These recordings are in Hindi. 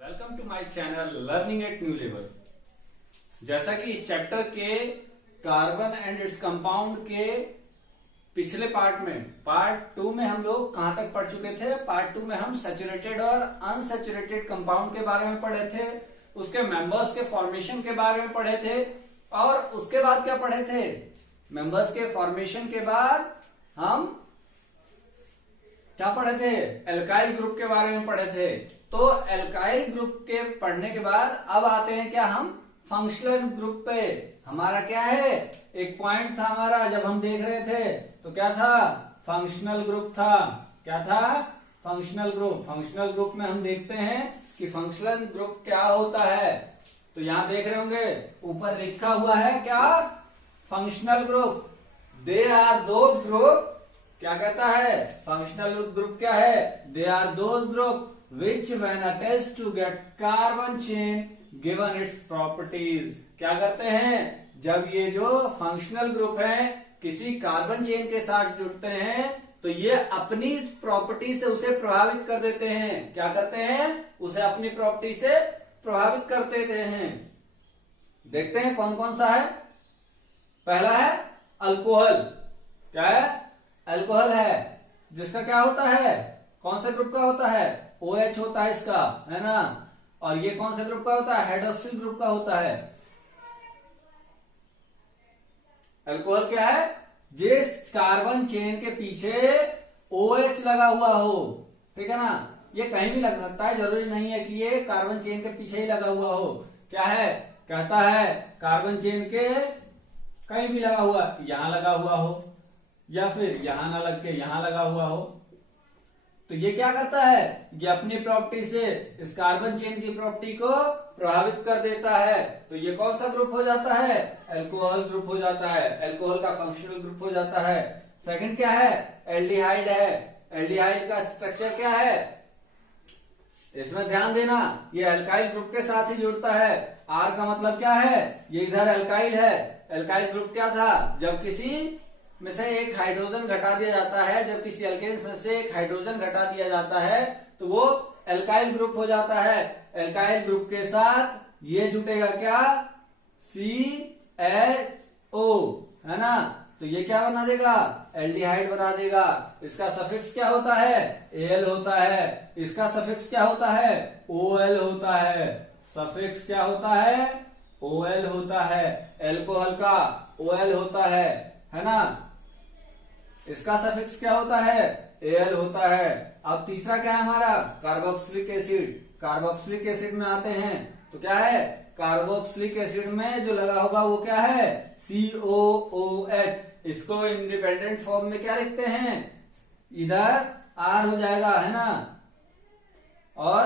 Welcome to my channel learning at new level. जैसा कि इस चैप्टर के कार्बन एंड इट्स कंपाउंड के पिछले पार्ट 2 में हम लोग कहां तक पढ़ चुके थे। पार्ट 2 में हम सैचुरेटेड और अनसैचुरेटेड कंपाउंड के बारे में पढ़े थे, उसके मेंबर्स के फॉर्मेशन के बारे में पढ़े थे और उसके बाद क्या पढ़े थे, मेंबर्स के फॉर्मेशन के बाद हम क्या पढ़े थे, एल्काइल ग्रुप के बारे में पढ़े थे। तो एल्काइल ग्रुप के पढ़ने के बाद अब आते हैं क्या हम फंक्शनल ग्रुप पे। हमारा क्या है, एक पॉइंट था हमारा जब हम देख रहे थे तो क्या था, फंक्शनल ग्रुप था। क्या था, फंक्शनल ग्रुप। फंक्शनल ग्रुप में हम देखते हैं कि फंक्शनल ग्रुप क्या होता है। तो यहां देख रहे होंगे ऊपर लिखा हुआ है क्या, functional group. They are those group, क्या कहता है, फंक्शनल ग्रुप क्या है, they are those group which when attached to get carbon chain given its properties। क्या करते हैं, जब ये जो फंक्शनल ग्रुप है किसी कार्बन चेन के साथ जुड़ते हैं तो ये अपनी प्रॉपर्टी से उसे प्रभावित कर देते हैं। क्या करते हैं, उसे अपनी प्रॉपर्टी से प्रभावित कर देते हैं। देखते हैं कौन कौन सा है। पहला है अल्कोहल। क्या है, अल्कोहल है, जिसका क्या होता है, कौन से ग्रुप का होता है, OH होता है इसका, है ना। और ये कौन से ग्रुप का होता है, हाइड्रोक्सिल ग्रुप का होता है। अल्कोहल क्या है, जिस कार्बन चेन के पीछे OH लगा हुआ हो, ठीक है ना। ये कहीं भी लग सकता है, जरूरी नहीं है कि ये कार्बन चेन के पीछे ही लगा हुआ हो। क्या है, कहता है कार्बन चेन के कहीं भी लगा हुआ, यहां लगा हुआ हो या फिर यहां ना लग के यहां लगा हुआ हो, तो ये क्या करता है, ये अपनी प्रॉपर्टी से इस कार्बन चेन की प्रॉपर्टी को प्रभावित कर देता है। तो ये कौन सा ग्रुप हो जाता है, अल्कोहल ग्रुप हो जाता है, अल्कोहल का फंक्शनल ग्रुप हो जाता है। सेकंड क्या है, एल्डिहाइड है। एल्डिहाइड का स्ट्रक्चर क्या है, इसमें ध्यान देना, ये अल्काइल ग्रुप के साथ ही जुड़ता है। आर का मतलब क्या है, ये इधर अल्काइल है। अल्काइल ग्रुप क्या था, जब किसी में से एक हाइड्रोजन घटा दिया जाता है, जब किसी एल्केन्स में से एक हाइड्रोजन घटा दिया जाता है तो वो एल्काइल ग्रुप हो जाता है। एल्काइल ग्रुप के साथ ये जुटेगा क्या, CHO, है ना। तो ये क्या बना देगा, एल्डिहाइड बना देगा। इसका सफिक्स क्या होता है, Al होता है। इसका सफिक्स क्या होता है, OL होता है। सफिक्स क्या होता है, OL होता है। एल्कोहल का OL होता है ना। इसका सफिक्स क्या होता है, Al होता है। अब तीसरा क्या है हमारा, कार्बोक्सिलिक एसिड। कार्बोक्सिलिक एसिड में आते हैं तो क्या है, कार्बोक्सिलिक एसिड में जो लगा होगा वो क्या है, COOH। इसको इंडिपेंडेंट फॉर्म में क्या लिखते हैं, इधर R हो जाएगा, है ना। और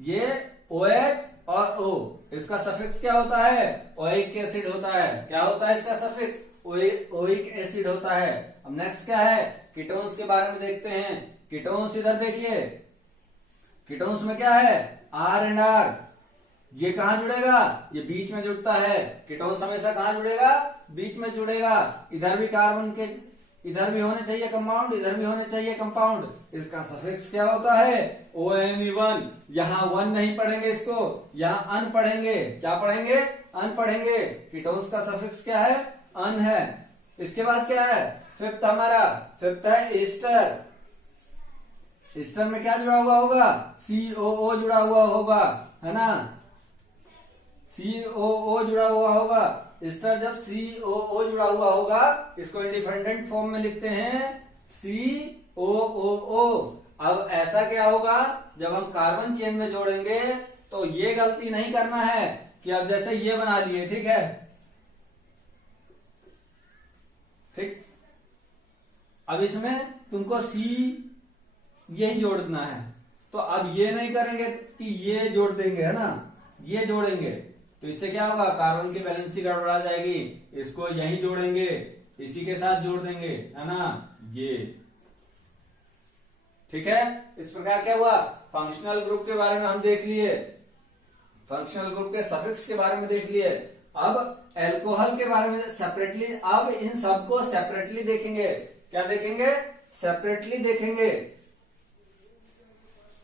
ये OH और O, इसका सफिक्स क्या होता है, ओइक एसिड होता है। क्या होता है इसका सफिक्स, ओइक एसिड होता है। अब नेक्स्ट क्या है, कीटोन्स के बारे में देखते हैं। कीटोन्स इधर देखिए, कीटोन्स में क्या है, R एंड R। ये कहां जुड़ेगा, ये बीच में जुड़ता है। कीटोन्स हमेशा कहां जुड़ेगा, बीच में जुड़ेगा। इधर भी कार्बन के, इधर भी होने चाहिए कंपाउंड, इधर भी होने चाहिए कंपाउंड। इसका सफिक्स क्या होता है, ONE1। यहां 1 नहीं पढ़ेंगे इसको, यहां अन पढ़ेंगे। क्या पढ़ेंगे, अन पढ़ेंगे। कीटोन्स का सफिक्स क्या है, अन है। इसके बाद क्या है, फिफ्थ हमारा, फिफ्थ है ईस्टर। ईस्टर में क्या जुड़ा हुआ होगा, COO जुड़ा हुआ होगा, है ना। COO जुड़ा हुआ होगा। ईस्टर जब COO जुड़ा हुआ होगा, इसको इंडिपेंडेंट फॉर्म में लिखते हैं COOO। अब ऐसा क्या होगा, जब हम कार्बन चेन में जोड़ेंगे तो ये गलती नहीं करना है कि अब जैसे ये बना लिए, ठीक है, ठीक। अब इसमें तुमको C यही जोड़ना है, तो अब ये नहीं करेंगे कि ये जोड़ देंगे, है ना, ये जोड़ेंगे तो इससे क्या होगा, कार्बन की बैलेंसी गड़बड़ा जाएगी। इसको यही जोड़ेंगे, इसी के साथ जोड़ देंगे, है ना, ये, ठीक है। इस प्रकार क्या हुआ, फंक्शनल ग्रुप के बारे में हम देख लिए, फंक्शनल ग्रुप के सफिक्स के बारे में देख लिए। अब एल्कोहल के बारे में सेपरेटली, अब इन सबको सेपरेटली देखेंगे। क्या देखेंगे, सेपरेटली देखेंगे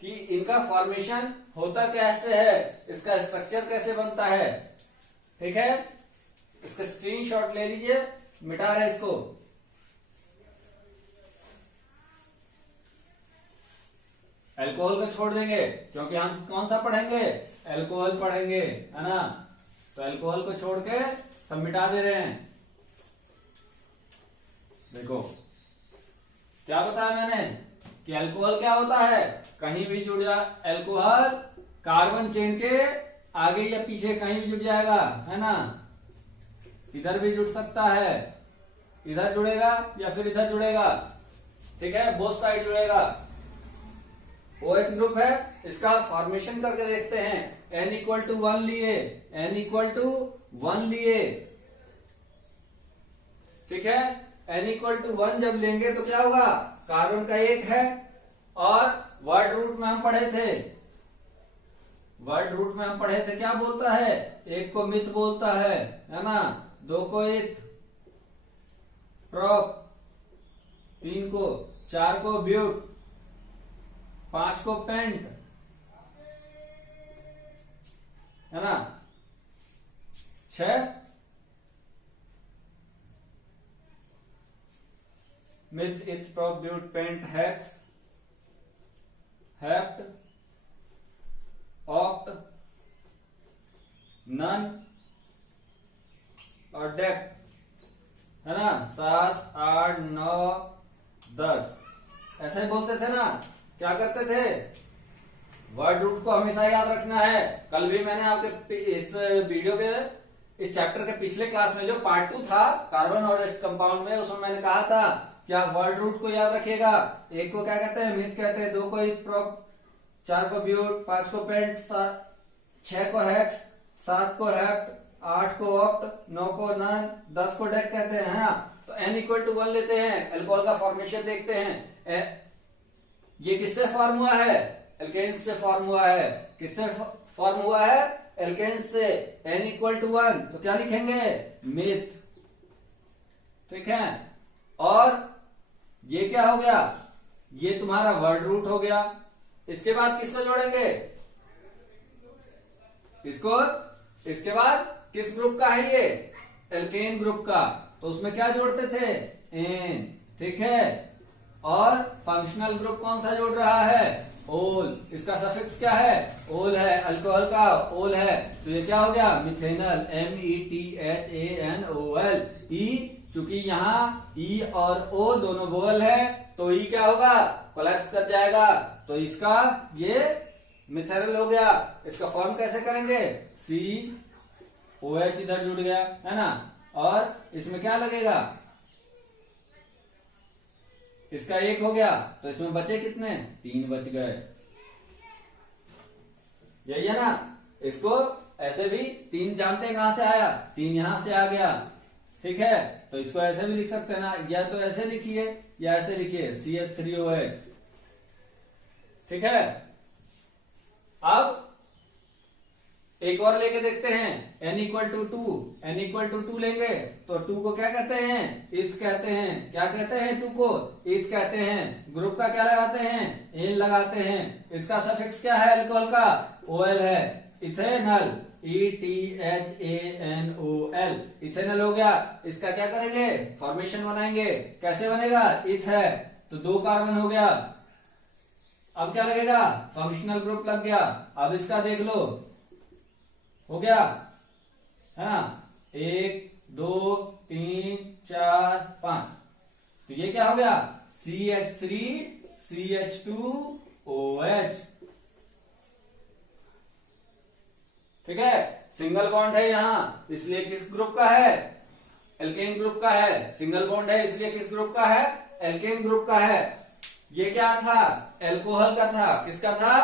कि इनका फॉर्मेशन होता कैसे है, इसका स्ट्रक्चर कैसे बनता है, ठीक है। इसका स्क्रीनशॉट ले लीजिए, मिटा रहे इसको। अल्कोहल को छोड़ देंगे क्योंकि हम कौन सा पढ़ेंगे, अल्कोहल पढ़ेंगे, है ना। तो अल्कोहल को छोड़ के सब मिटा दे रहे हैं। देखो क्या बताया मैंने कि अल्कोहल क्या होता है, कहीं भी जुड़ जा अल्कोहल कार्बन चेन के आगे या पीछे कहीं भी जुड़ जाएगा, है ना। इधर भी जुड़ सकता है, इधर जुड़ेगा या फिर इधर जुड़ेगा, ठीक है, बोथ साइड जुड़ेगा। OH ग्रुप है, इसका फॉर्मेशन करके देखते हैं। N=1 लिए, N=1 लिए, ठीक है। N=1 जब लेंगे तो क्या होगा, कार्बन का 1 है, और वर्ड रूट में हम पढ़े थे क्या बोलता है, 1 को मिथ बोलता है ना, 2 को इथ, प्रोप, 3 को, 4 को ब्यूट, 5 को पेंट, है ना, 6 meth, eth, prop, but, pent, hex, hept, oct, non और डेक्ट, है ना। 7, 8, 9, 10 ऐसे ही बोलते थे ना। क्या करते थे, वर्ड रूट को हमेशा याद रखना है। कल भी मैंने आपके इस वीडियो के इस चैप्टर के पिछले क्लास में जो पार्ट 2 था कार्बन और कंपाउंड में, उसमें मैंने कहा था कि आप वर्ड रूट को याद रखिएगा। 1 को क्या कहते हैं, मिथ कहते हैं, 2 को इथ, प्रोप, 4 को ब्यूट, 5 को पेंट, 6 को हेक्स, 7 को हेप्ट, 8 को ऑक्ट, 9 को नन, 10 को डेक कहते हैं, है ना। तो N=1 लेते हैं, अल्कोहल का फॉर्मेशन देखते हैं। ये किससे फॉर्म हुआ है, एल्केन्स से फॉर्म हुआ है। किससे फॉर्म हुआ है, एल्केन्स से। N=1 तो क्या लिखेंगे, मिथ, ठीक है। और ये क्या हो गया, ये तुम्हारा वर्ड रूट हो गया। इसके बाद किसको जोड़ेंगे, इसके बाद किस ग्रुप का है ये, एल्केन ग्रुप का। तो उसमें क्या जोड़ते थे, एन, ठीक है। और फंक्शनल ग्रुप कौन सा जोड़ रहा है, ओल। इसका सफिक्स क्या है, ओल है, अल्कोहल का ओल है। तो ये क्या हो गया, मिथेनल, METHANOL। ई, चूंकि यहाँ ई और ओ दोनों वोवल है तो ई क्या होगा, कोलैप्स कर जाएगा। तो इसका ये मिथेनल हो गया। इसका फॉर्म कैसे करेंगे, COH इधर जुड़ गया, है ना। और इसमें क्या लगेगा, इसका 1 हो गया, तो इसमें बचे कितने, 3 बच गए, यही है ना। इसको ऐसे भी 3 जानते हैं कहां से आया, 3 यहां से आ गया, ठीक है। तो इसको ऐसे भी लिख सकते हैं ना, या तो ऐसे लिखिए या ऐसे लिखिए, CH3OH, ठीक है। अब एक और लेके देखते हैं, N=2 लेंगे तो 2 को क्या कहते हैं, इथ कहते हैं। क्या कहते हैं, 2 को इथ कहते हैं। ग्रुप का क्या लगाते हैं, एन लगाते हैं। इसका सफिक्स क्या है, अल्कोहल का OL है, इथेनल, ETHANOL, इथेनल हो गया। इसका क्या करेंगे, फॉर्मेशन बनाएंगे। कैसे बनेगा, इथ है तो 2 कार्बन हो गया। अब क्या लगेगा, फंक्शनल ग्रुप लग गया। अब इसका देख लो, हो गया, है ना, 1, 2, 3, 4, 5। तो ये क्या हो गया, CH3CH2OH, ठीक है। सिंगल बॉन्ड है यहां, इसलिए किस ग्रुप का है, एल्केन ग्रुप का है। सिंगल बॉन्ड है इसलिए किस ग्रुप का है, एल्केन ग्रुप का है। ये क्या था, एल्कोहल का था। किसका था,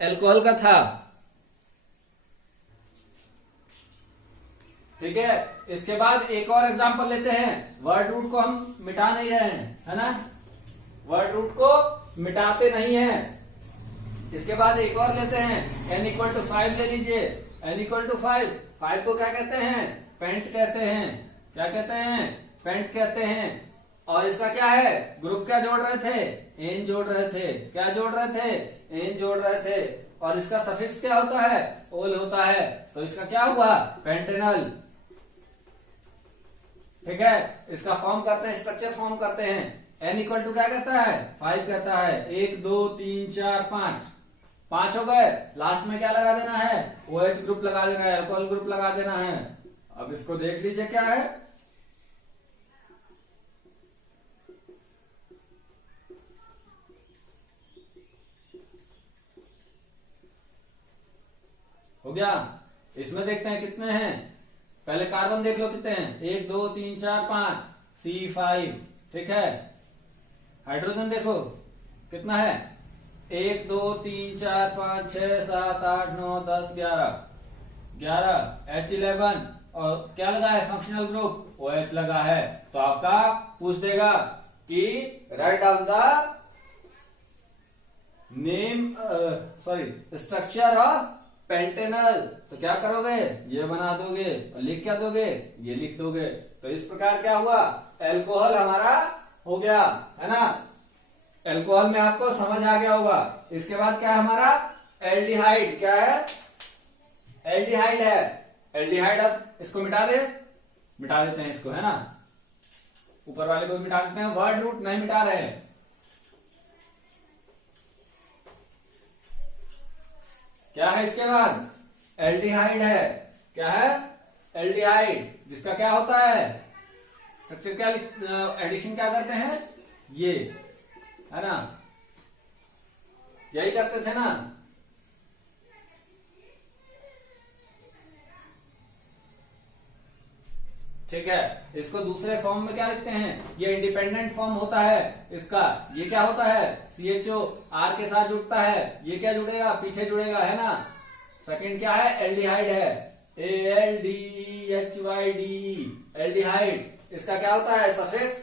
एल्कोहल का था, ठीक है। इसके बाद एक और एग्जांपल लेते हैं। वर्ड रूट को हम मिटा नहीं रहे हैं, है ना, वर्ड रूट को मिटाते नहीं हैं। इसके बाद एक और लेते हैं, N=5 ले लीजिए। N=5, 5 को क्या कहते हैं, पेंट कहते हैं। क्या कहते हैं, पेंट कहते हैं। और इसका क्या है, ग्रुप क्या जोड़ रहे थे, एन जोड़ रहे थे। क्या जोड़ रहे थे, एन जोड़ रहे थे। और इसका सफिक्स क्या होता है, ओल होता है, तो इसका क्या हुआ, पेंटेनल। ठीक है, इसका फॉर्म करते हैं, स्ट्रक्चर फॉर्म करते हैं। n इक्वल टू क्या कहता है, 5 कहता है। 1 2 3 4 5, 5 हो गए। लास्ट में क्या लगा देना है, OH ग्रुप लगा देना है, अल्कोहल ग्रुप लगा देना है। अब इसको देख लीजिए क्या है, हो गया। इसमें देखते हैं कितने हैं, पहले कार्बन देख लो कितने हैं, 1 2 3 4 5, C5। ठीक है, हाइड्रोजन देखो कितना है, 1 2 3 4 5 6 7 8 9 10 11 H11, और क्या लगा है, फंक्शनल ग्रुप OH लगा है। तो आपका पूछ देगा कि write down the name structure of Pantanal. तो क्या करोगे, ये बना दोगे और लिख क्या दोगे, ये लिख दोगे। तो इस प्रकार क्या हुआ, एल्कोहल हमारा हो गया, है ना। एल्कोहल में आपको समझ आ गया होगा। इसके बाद क्या है हमारा, एल्डिहाइड। क्या है, एल्डिहाइड है। एल्डिहाइड, अब इसको मिटा देते हैं इसको, है ना, ऊपर वाले को मिटा देते हैं, वर्ड रूट नहीं मिटा रहे हैं। क्या है इसके बाद, एल्डिहाइड है। क्या है, एल्डिहाइड, जिसका क्या होता है स्ट्रक्चर, क्या एडिशन क्या करते हैं, ये, है ना, यही करते थे ना। ठीक है, इसको दूसरे फॉर्म में क्या लिखते हैं, ये इंडिपेंडेंट फॉर्म होता है इसका। ये क्या होता है, CHO R के साथ जुड़ता है, ये क्या जुड़ेगा, पीछे जुड़ेगा, है ना। सेकंड क्या है, एल्डिहाइड है, ALDEHYDE, एल्डिहाइड। इसका क्या होता है, सफिक्स।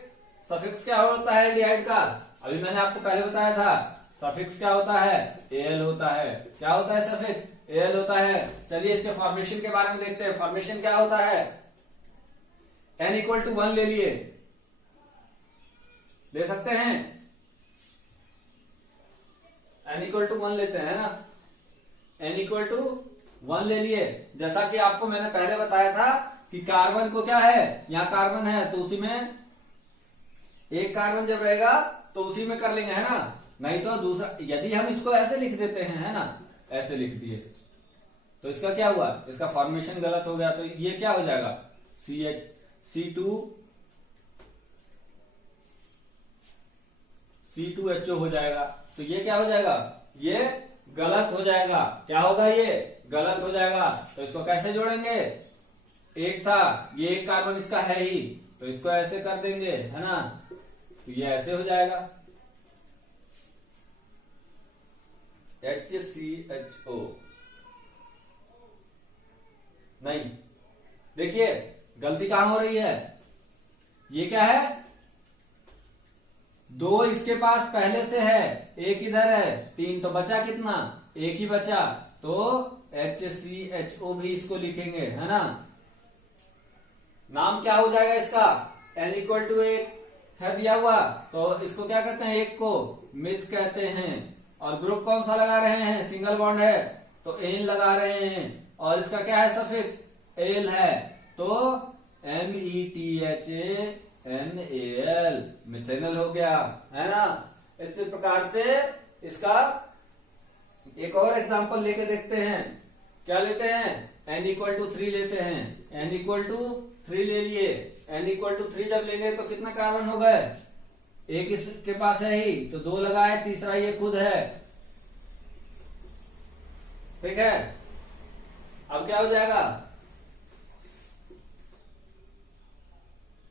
सफिक्स क्या होता है एल्डिहाइड का, अभी मैंने आपको पहले बताया था। सफिक्स क्या होता है, AL होता है। क्या होता है सफिक्स, AL होता है। चलिए इसके फॉर्मेशन के बारे में देखते हैं। फॉर्मेशन क्या होता है, n इक्वल टू 1 ले लिए, ले सकते हैं, n इक्वल टू 1 लेते हैं ना, n इक्वल टू 1 ले लिए। जैसा कि आपको मैंने पहले बताया था कि कार्बन को क्या है, यहां कार्बन है तो उसी में एक कार्बन जब रहेगा तो उसी में कर लेंगे, है ना। नहीं तो दूसरा, यदि हम इसको ऐसे लिख देते हैं, है ना, ऐसे लिख दिए, तो इसका क्या हुआ, इसका फॉर्मेशन गलत हो गया। तो ये क्या हो जाएगा, C2H2O हो जाएगा। तो ये क्या हो जाएगा, ये गलत हो जाएगा। क्या होगा, ये गलत हो जाएगा। तो इसको कैसे जोड़ेंगे, एक था, ये एक कार्बन इसका है ही, तो इसको ऐसे कर देंगे, है ना। तो ये ऐसे हो जाएगा, HCHO। नहीं, देखिए गलती कहां हो रही है, ये क्या है, 2 इसके पास पहले से है, 1 इधर है, 3 तो बचा कितना, 1 ही बचा। तो HCHO भी इसको लिखेंगे, है ना। नाम क्या हो जाएगा इसका, n इक्वल टू 1 है दिया हुआ, तो इसको क्या कहते हैं, एक को मिथ कहते हैं। और ग्रुप कौन सा लगा रहे हैं, सिंगल बॉन्ड है तो एन लगा रहे हैं। और इसका क्या है, सफिक्स एल है, तो METHANAL, मिथेनल हो गया, है ना। इसी प्रकार से इसका एक और एग्जांपल लेके देखते हैं। क्या लेते हैं, n इक्वल टू 3 लेते हैं। n इक्वल टू 3 ले लिए, n इक्वल टू 3 जब लेंगे तो कितना कार्बन हो गए, एक इसके पास है ही तो 2 लगाए, तीसरा ये खुद है। ठीक है, अब क्या हो जाएगा,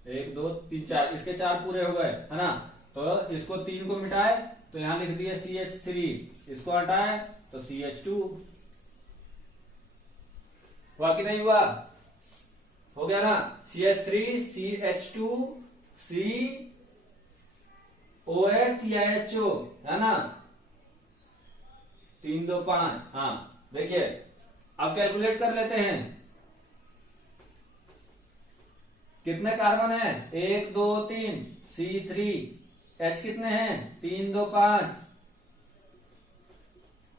1 2 3 4, इसके 4 पूरे हो गए, है ना। तो इसको 3 को मिटाए तो यहां लिख दिए CH3, इसको हटाए तो CH2। हुआ कि नहीं हुआ, हो गया ना, CH3 CH2 COH या HO, है ना, 3 2 5। हाँ देखिए, अब कैलकुलेट कर लेते हैं कितने कार्बन है, 1 2 3, C3, H कितने हैं, 3 2 5,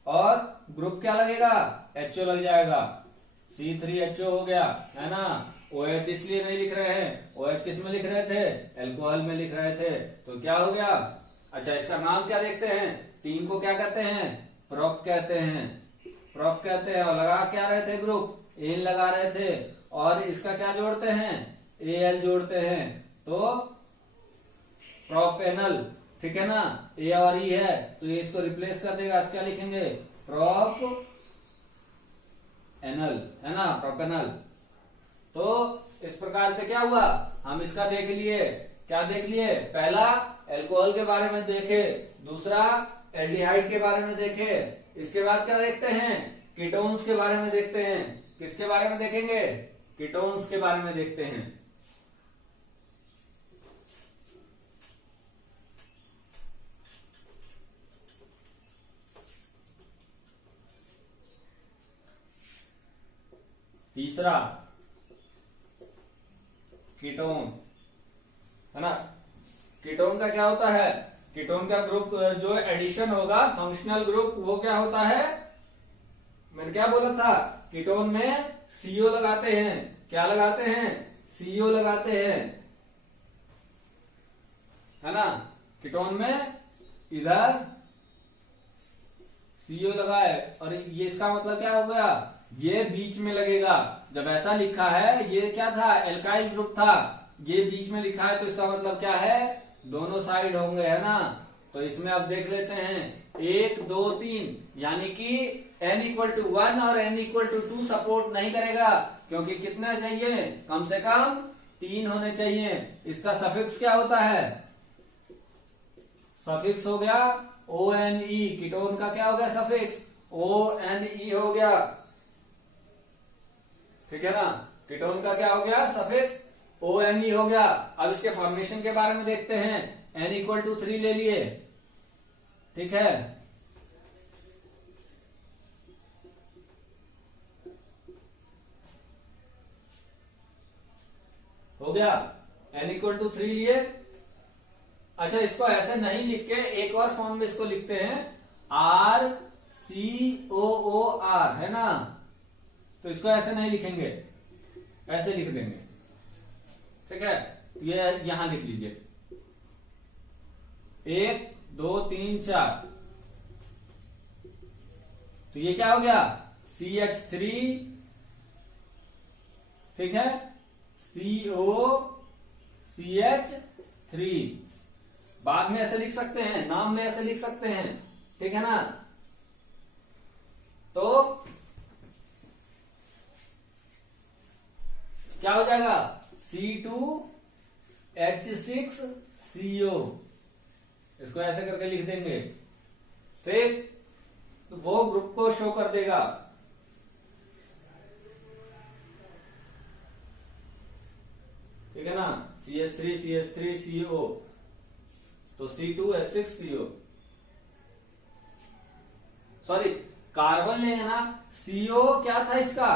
और ग्रुप क्या लगेगा, HO लग जाएगा, C3HO हो गया, है ना। OH इसलिए नहीं लिख रहे हैं, OH किस में लिख रहे थे, एल्कोहल में लिख रहे थे, तो क्या हो गया। अच्छा, इसका नाम क्या देखते हैं, 3 को क्या कहते हैं, प्रोप कहते हैं, प्रोप कहते हैं। और लगा क्या रहे थे ग्रुप, एन लगा रहे थे, और इसका क्या जोड़ते हैं, Al जोड़ते हैं, तो प्रोपेनल, ठीक है ना। ए और ई है तो ये इसको रिप्लेस कर देगा, आज क्या लिखेंगे, प्रोप एनल, है ना, प्रोपेनल। तो इस प्रकार से क्या हुआ, हम इसका देख लिए, क्या देख लिए, पहला एल्कोहल के बारे में देखे, दूसरा एल्डिहाइड के बारे में देखे, इसके बाद क्या देखते हैं, कीटोन्स के बारे में देखते हैं। किसके बारे में देखेंगे, कीटोन्स के बारे में देखते हैं। तीसरा कीटोन, है ना। कीटोन का क्या होता है, कीटोन का ग्रुप जो एडिशन होगा, फंक्शनल ग्रुप, वो क्या होता है, मैंने क्या बोला था, कीटोन में CO लगाते हैं, क्या लगाते हैं, CO लगाते हैं, है ना। कीटोन में इधर CO लगाए, और ये इसका मतलब क्या हो गया, ये बीच में लगेगा। जब ऐसा लिखा है, ये क्या था, एल्काइल ग्रुप था, ये बीच में लिखा है, तो इसका मतलब क्या है, दोनों साइड होंगे, है ना। तो इसमें अब देख लेते हैं, 1 2 3, यानी कि n=1 और n=2 सपोर्ट नहीं करेगा, क्योंकि कितना चाहिए, कम से कम 3 होने चाहिए। इसका सफिक्स क्या होता है, सफिक्स हो गया ONE, कीटोन का क्या हो गया सफिक्स, ONE हो गया, ठीक है ना। कीटोन का क्या हो गया सफिक्स, ONE हो गया। अब इसके फॉर्मेशन के बारे में देखते हैं, n=3 ले लिए, ठीक है। हो गया, n=3 लिए। अच्छा, इसको ऐसे नहीं लिख के एक और फॉर्म में इसको लिखते हैं, RCOOR, है ना। तो इसको ऐसे नहीं लिखेंगे, ऐसे लिख देंगे, ठीक है। ये यहां लिख लीजिए, 1 2 3 4, तो ये क्या हो गया, CH3, ठीक है, COCH3। बाद में ऐसे लिख सकते हैं, नाम में ऐसे लिख सकते हैं, ठीक है ना। तो क्या हो जाएगा, C2H6CO, इसको ऐसे करके लिख देंगे, ठीक। तो वो ग्रुप को शो कर देगा, ठीक है ना। CH3CO, तो C2H6CO, सॉरी कार्बन लेंगे ना, CO क्या था इसका,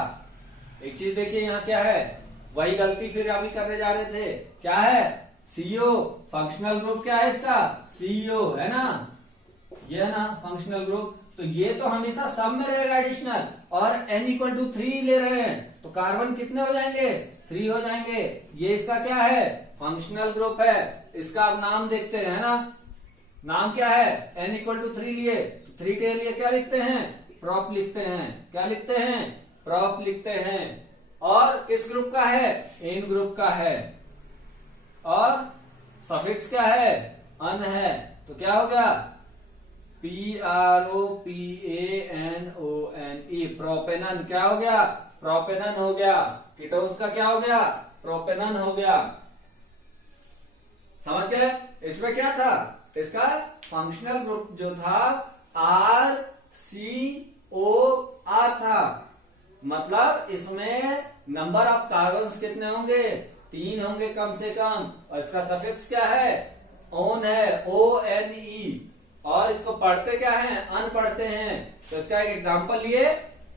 एक चीज देखिए यहाँ क्या है, वही गलती फिर अभी करने जा रहे थे, क्या है, CO, फंक्शनल ग्रुप क्या है इसका, CO, है ना, ये है ना फंक्शनल ग्रुप। तो ये तो हमेशा सब में रहेगा एडिशनल, और n=3 ले रहे हैं, तो कार्बन कितने हो जाएंगे, 3 हो जाएंगे। ये इसका क्या है, फंक्शनल ग्रुप है। इसका अब नाम देखते हैं, है ना। नाम क्या है, n=3 लिए, तो 3 के लिए क्या लिखते हैं, प्रॉप लिखते हैं, क्या लिखते हैं, प्रॉप लिखते हैं। और किस ग्रुप का है, एन ग्रुप का है, और सफिक्स क्या है, अन है, तो क्या हो गया, PROPANONE, प्रोपेनन, क्या हो गया, प्रोपेनन हो गया। कीटोन्स का क्या हो गया, प्रोपेनन हो गया। समझ गए, इसमें क्या था, इसका फंक्शनल ग्रुप जो था RCOR था, मतलब इसमें नंबर ऑफ कार्बन्स कितने होंगे, 3 होंगे कम से कम। और इसका सफिक्स क्या है, ओन है, ONE। और इसको पढ़ते क्या है, अन पढ़ते हैं। तो इसका एक एग्जांपल लिए,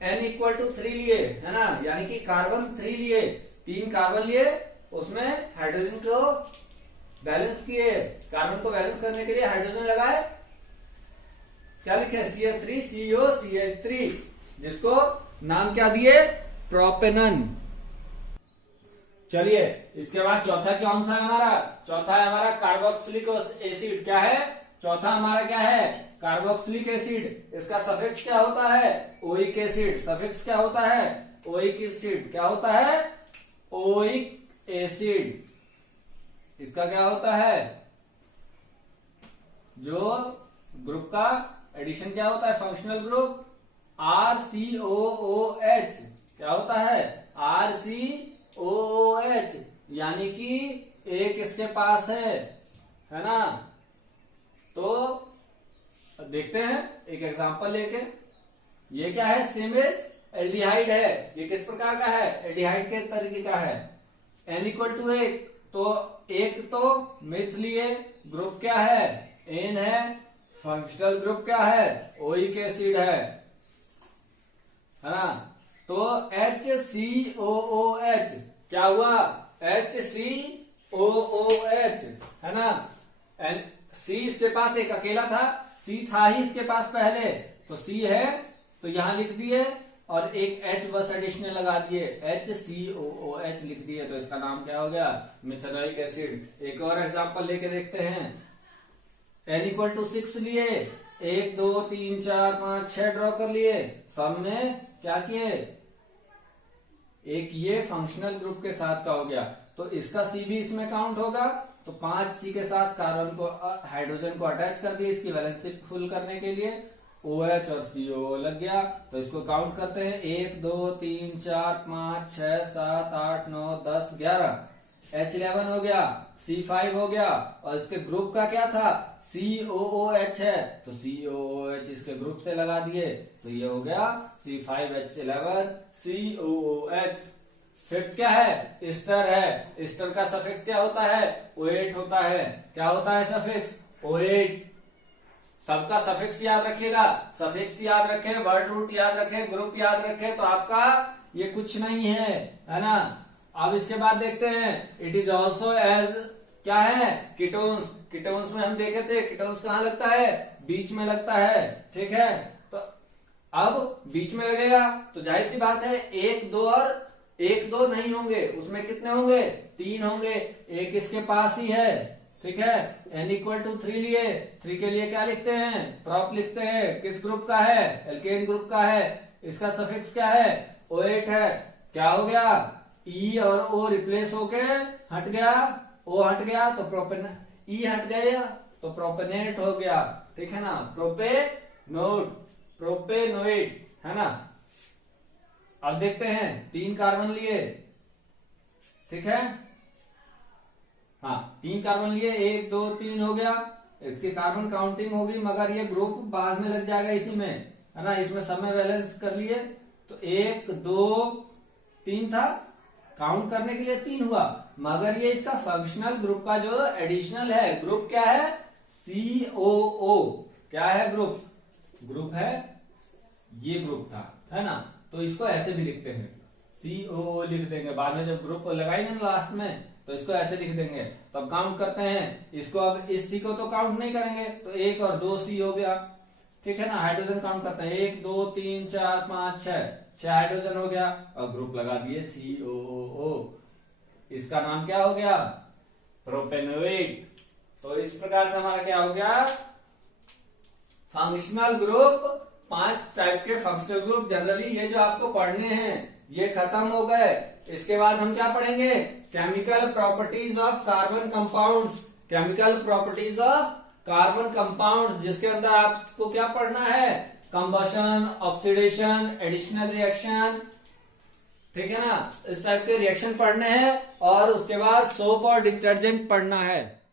n=3 लिए, है ना, यानी कि कार्बन 3 लिए, 3 कार्बन लिए, उसमें हाइड्रोजन को बैलेंस किए, कार्बन को बैलेंस करने के लिए हाइड्रोजन लगाए, क्या लिखे CH3 COCH3, जिसको नाम क्या दिए, प्रोपेनन। चलिए इसके बाद चौथा कौन सा है हमारा, चौथा है हमारा कार्बोक्सिलिक एसिड। क्या है चौथा हमारा, क्या है, कार्बोक्सिलिक एसिड। इसका सफिक्स क्या होता है, ओइक एसिड। सफिक्स क्या होता है, ओइक एसिड। क्या होता है, ओइक एसिड। इसका क्या होता है, जो ग्रुप का एडिशन क्या होता है, फंक्शनल ग्रुप RCOOH। क्या होता है, RCOOH, यानी कि एक इसके पास है ना। तो देखते हैं एक एग्जांपल लेके। ये क्या है, सिमेज एल्डिहाइड है। ये किस प्रकार का है, एल्डिहाइड के तरीके का है। N=1, तो एक तो मिथ लिए, ग्रुप क्या है, N है, फंक्शनल ग्रुप क्या है, ओइक एसिड है ना। तो HCOOH क्या हुआ, HCOOH है ना। C इसके पास एक अकेला था, C था ही इसके पास पहले, तो C है तो यहां लिख दिए, और एक H बस एडिशनल लगा दिए, HCOOH लिख दिए, तो इसका नाम क्या हो गया, मिथेनोइक एसिड। एक और एग्जांपल लेके देखते हैं। N=6 लिए, 1 2 3 4 5 6 ड्रॉ कर लिए। सब में क्या किए, एक ये फंक्शनल ग्रुप के साथ का हो गया, तो इसका C भी इसमें काउंट होगा। तो 5C के साथ कार्बन को, हाइड्रोजन को अटैच कर दिए इसकी वैलेंसी फुल करने के लिए, OH और CO लग गया। तो इसको काउंट करते हैं, 1 2 3 4 5 6 7 8 9 10 11। H11 हो गया, C5 हो गया, और इसके ग्रुप का क्या था, COOH है, तो COOH इसके ग्रुप से लगा दिए, तो ये हो गया C5H11 COOH। फिर क्या है, एस्टर है। एस्टर का सफिक्स क्या होता है, OH होता है। क्या होता है सफिक्स, OH। सबका सफिक्स याद रखिएगा, सफिक्स याद रखें, वर्ड रूट याद रखें, ग्रुप याद रखें, तो आपका ये कुछ नहीं है ना। अब इसके बाद देखते हैं, इट इज ऑल्सो एज, क्या है, कीटोन्स। कीटोन्स में हम देखे थे, कीटोन्स कहाँ लगता है, बीच में लगता है, ठीक है। तो अब बीच में लगेगा तो जाहिर सी बात है, 1 2 और 1 2 नहीं होंगे, उसमें कितने होंगे, 3 होंगे। एक इसके पास ही है, ठीक है। N=3 लिए, 3 के लिए क्या लिखते हैं, प्रॉप लिखते हैं। किस ग्रुप का है, एल्केन ग्रुप का है। इसका सफिक्स क्या है, O8 है। क्या हो गया, E और O रिप्लेस होके हट गया, O हट गया तो प्रोपेन, E हट गया तो प्रोपेनेट हो गया, ठीक है ना, प्रोपेनोइड है ना। अब देखते हैं, 3 कार्बन लिए, ठीक है, हाँ 3 कार्बन लिए, 1 2 3 हो गया। इसकी कार्बन काउंटिंग होगी, मगर ये ग्रुप बाद में लग जाएगा इसी में, है ना। इसमें सब में बैलेंस कर लिए, तो 1 2 3 था, काउंट करने के लिए 3 हुआ, मगर ये इसका फंक्शनल ग्रुप का जो एडिशनल है, ग्रुप क्या है, COO। क्या है ग्रुप, ग्रुप है, ये ग्रुप था, है ना। तो इसको ऐसे भी लिखते हैं, COO लिख देंगे, बाद में जब ग्रुप लगाएंगे ना लास्ट में, तो इसको ऐसे लिख देंगे। तो अब काउंट करते हैं इसको। अब इस C को तो काउंट नहीं करेंगे, तो 1 और 2 C हो गया, ठीक है ना। हाइड्रोजन काउंट करते हैं, 1 2 3 4 5 6 हाइड्रोजन हो गया, और ग्रुप लगा दिए COO। इसका नाम क्या हो गया, प्रोपेनोइड। तो इस प्रकार से हमारा क्या हो गया, फंक्शनल ग्रुप। 5 टाइप के फंक्शनल ग्रुप जनरली ये जो आपको पढ़ने हैं ये खत्म हो गए। इसके बाद हम क्या पढ़ेंगे, chemical properties of carbon compounds. Chemical properties of carbon compounds, जिसके अंदर आपको क्या पढ़ना है, कंबशन, ऑक्सीडेशन, एडिशनल रिएक्शन, ठीक है ना। इस टाइप के रिएक्शन पढ़ने हैं, और उसके बाद सोप और डिटर्जेंट पढ़ना है।